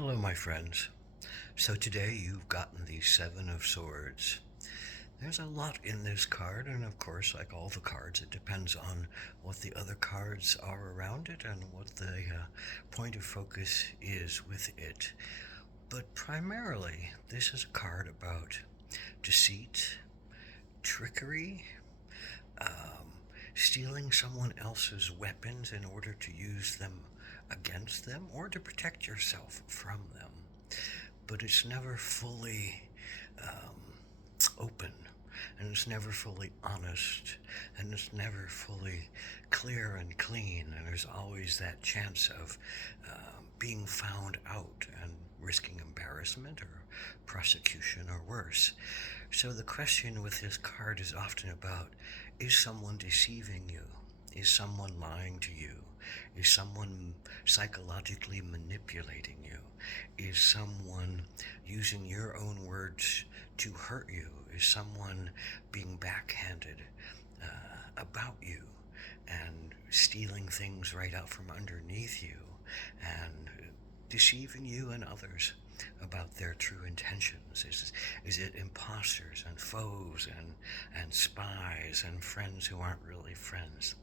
Hello, my friends. So today you've gotten the Seven of Swords. There's a lot in this card, and of course, like all the cards, it depends on what the other cards are around it and what the point of focus is with it. But primarily, this is a card about deceit, trickery, um, stealing someone else's weapons in order to use them against them or to protect yourself from them. But it's never fully um, open, and it's never fully honest, and it's never fully clear and clean, and there's always that chance of being found out and risking embarrassment or prosecution or worse. So the question with this card is often about, is someone deceiving you? Is someone lying to you? Is someone psychologically manipulating you? Is someone using your own words to hurt you? Is someone being backhanded about you and stealing things right out from underneath you and deceiving you and others about their true intentions? Is it imposters and foes and spies and friends who aren't really friends?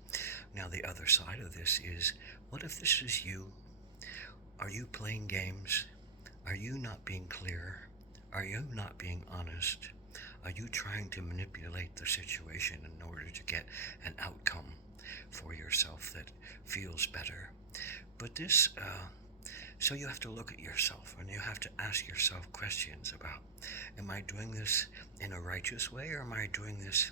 Now, the other side of this is, what if this is you? Are you playing games? Are you not being clear? Are you not being honest? Are you trying to manipulate the situation in order to get an outcome for yourself that feels better? But so you have to look at yourself and you have to ask yourself questions about, am I doing this in a righteous way, or am I doing this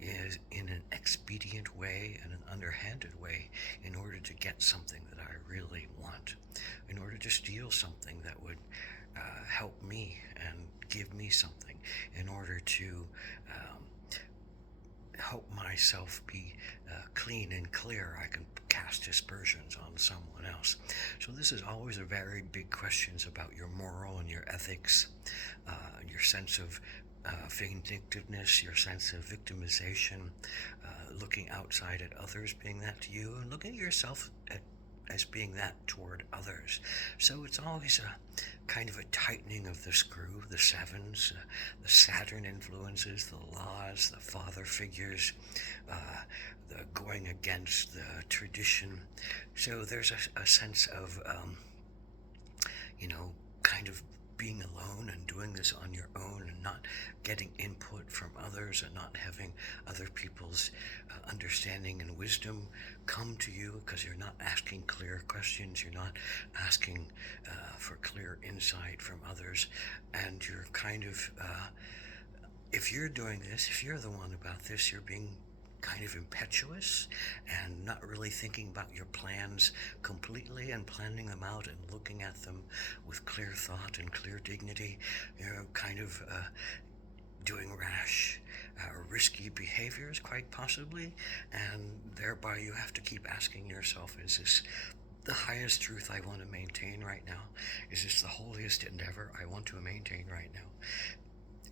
in an expedient way and an underhanded way in order to get something that I really want, in order to steal something that would help me and give me something, in order to help myself be clean and clear. I can cast aspersions on someone else. So this is always a very big questions about your moral and your ethics, your sense of vindictiveness, your sense of victimization, looking outside at others being that to you, and looking at yourself as being that toward others. So it's always a kind of a tightening of the screw, the sevens, the Saturn influences, the laws, the father figures, the going against the tradition. So there's a sense of, kind of being alone and doing this on your own and not getting input from others and not having other people's understanding and wisdom come to you, because you're not asking clear questions, you're not asking for clear insight from others, and you're kind of, if you're doing this, if you're the one about this, you're being kind of impetuous and not really thinking about your plans completely and planning them out and looking at them with clear thought and clear dignity. You're kind of doing rash, risky behaviors, quite possibly, and thereby you have to keep asking yourself, is this the highest truth I want to maintain right now? Is this the holiest endeavor I want to maintain right now?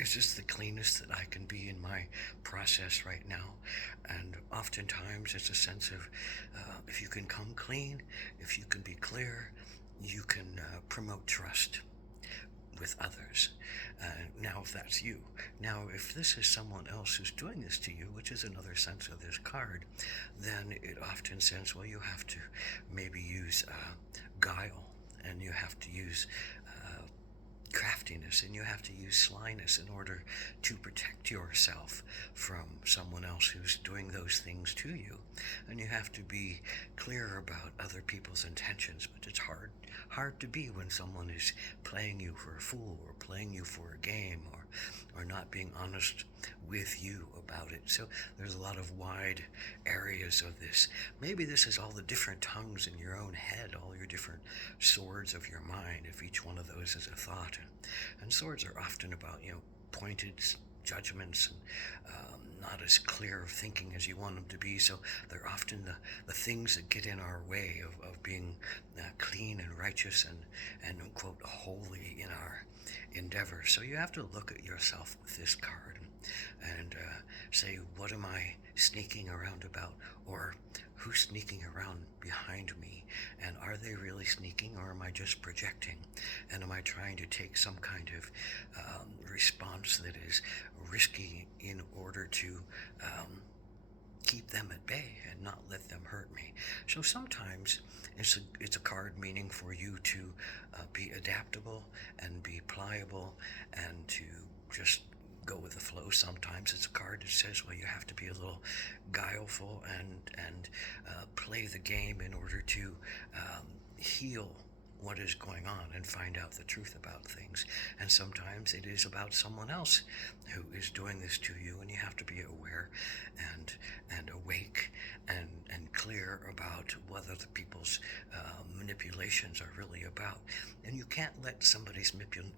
Is this the cleanest that I can be in my process right now? And oftentimes it's a sense of, if you can come clean, if you can be clear, you can promote trust with others. Now, if that's you. Now, if this is someone else who's doing this to you, which is another sense of this card, then it often says, well, you have to maybe use guile, and you have to use craftiness, and you have to use slyness in order to protect yourself from someone else who's doing those things to you. And you have to be clear about other people's intentions, but it's hard to be when someone is playing you for a fool or playing you for a game, or not being honest with you about it. So there's a lot of wide areas of this. Maybe this is all the different tongues in your own head, all your different swords of your mind, if each one of those is a thought. And swords are often about, pointed judgments and not as clear of thinking as you want them to be. So they're often the things that get in our way of being clean and righteous and quote, holy in our endeavor. So you have to look at yourself with this card and say, what am I sneaking around about? Or who's sneaking around behind me? And are they really sneaking, or am I just projecting? And am I trying to take some kind of response that is risky in order to keep them at bay and not let them hurt me? So sometimes it's a card meaning for you to be adaptable and be pliable and to just go with the flow. Sometimes it's a card that says, well, you have to be a little guileful and play the game in order to heal what is going on and find out the truth about things. And sometimes it is about someone else who is doing this to you, and you have to be aware and awake and clear about whether the people's manipulations are really about. And you can't let somebody's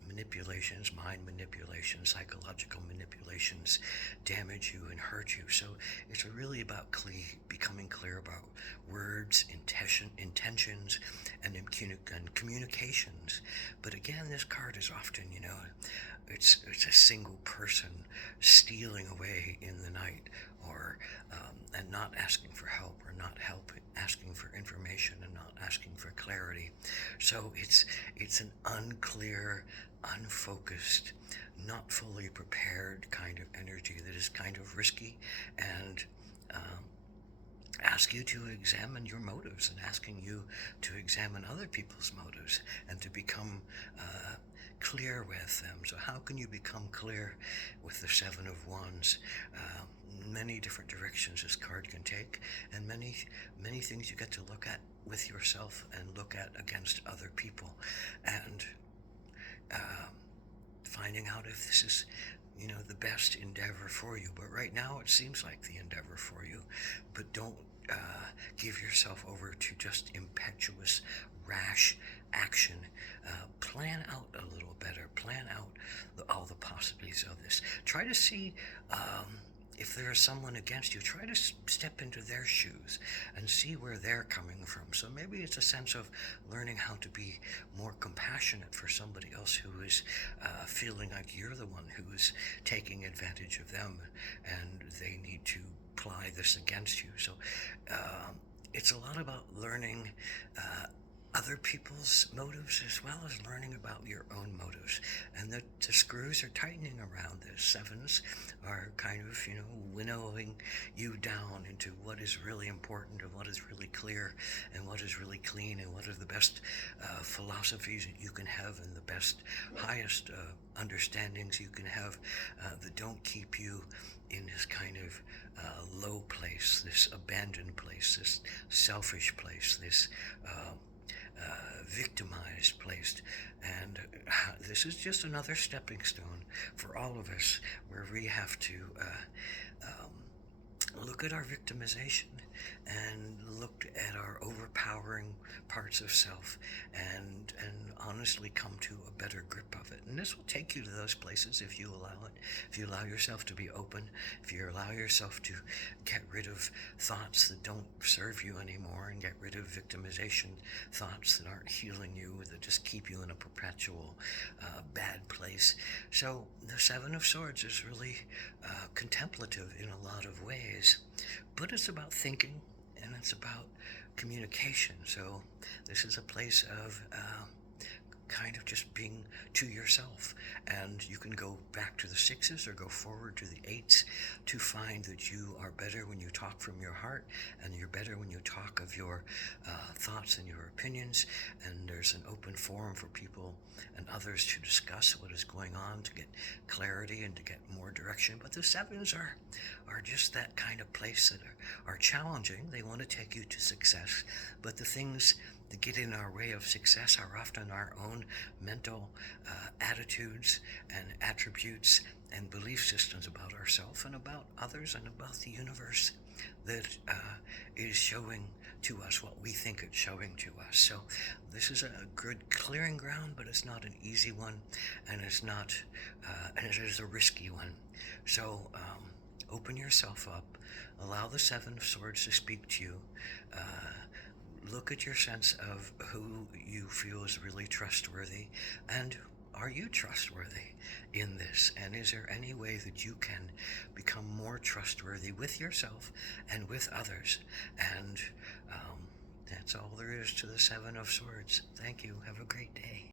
manipulations, mind manipulations, psychological manipulations, damage you and hurt you. So it's really about becoming clear about words, intentions, and communications. But again, this card is often, it's a single person stealing away in the night, or and not asking for help, or not asking for information, and not asking for clarity. So it's an unclear, unfocused, not fully prepared kind of energy that is kind of risky, and ask you to examine your motives, and asking you to examine other people's motives and to become clear with them. So how can you become clear with the Seven of Wands? Many different directions this card can take, and many things you get to look at with yourself and look at against other people, and finding out if this is the best endeavor for you. But right now it seems like the endeavor for you. But don't give yourself over to just impetuous, rash action. Plan out a little better. Plan out all the possibilities of this. Try to see if there is someone against you. Try to step into their shoes and see where they're coming from. So maybe it's a sense of learning how to be more compassionate for somebody else who is feeling like you're the one who is taking advantage of them, and they need to apply this against you. So it's a lot about learning other people's motives, as well as learning about your own motives. And the screws are tightening around this. Sevens are kind of, winnowing you down into what is really important, and what is really clear, and what is really clean, and what are the best philosophies that you can have, and the best, highest understandings you can have that don't keep you in this kind of low place, this abandoned place, this selfish place, this victimized place. And this is just another stepping stone for all of us, where we have to look at our victimization and look at our overpowering parts of self, and honestly come to a better grip of it. And this will take you to those places if you allow it, if you allow yourself to be open, if you allow yourself to get rid of thoughts that don't serve you anymore, and get rid of victimization thoughts that aren't healing you, that just keep you in a perpetual bad place. So the Seven of Swords is really contemplative in a lot of ways, but it's about thinking, and it's about communication. So this is a place of kind of just being to yourself, and you can go back to the sixes or go forward to the eights to find that you are better when you talk from your heart, and you're better when you talk of your thoughts and your opinions, and there's an open forum for people and others to discuss what is going on, to get clarity and to get more direction. But the sevens are just that kind of place that are challenging. They want to take you to success, but the things that get in our way of success are often our own mental attitudes and attributes and belief systems about ourselves and about others and about the universe that is showing to us what we think it's showing to us. So this is a good clearing ground, but it's not an easy one, and it's not, and it is a risky one. So open yourself up, allow the Seven of Swords to speak to you. Look at your sense of who you feel is really trustworthy, and are you trustworthy in this? And is there any way that you can become more trustworthy with yourself and with others? And that's all there is to the Seven of Swords. Thank you. Have a great day.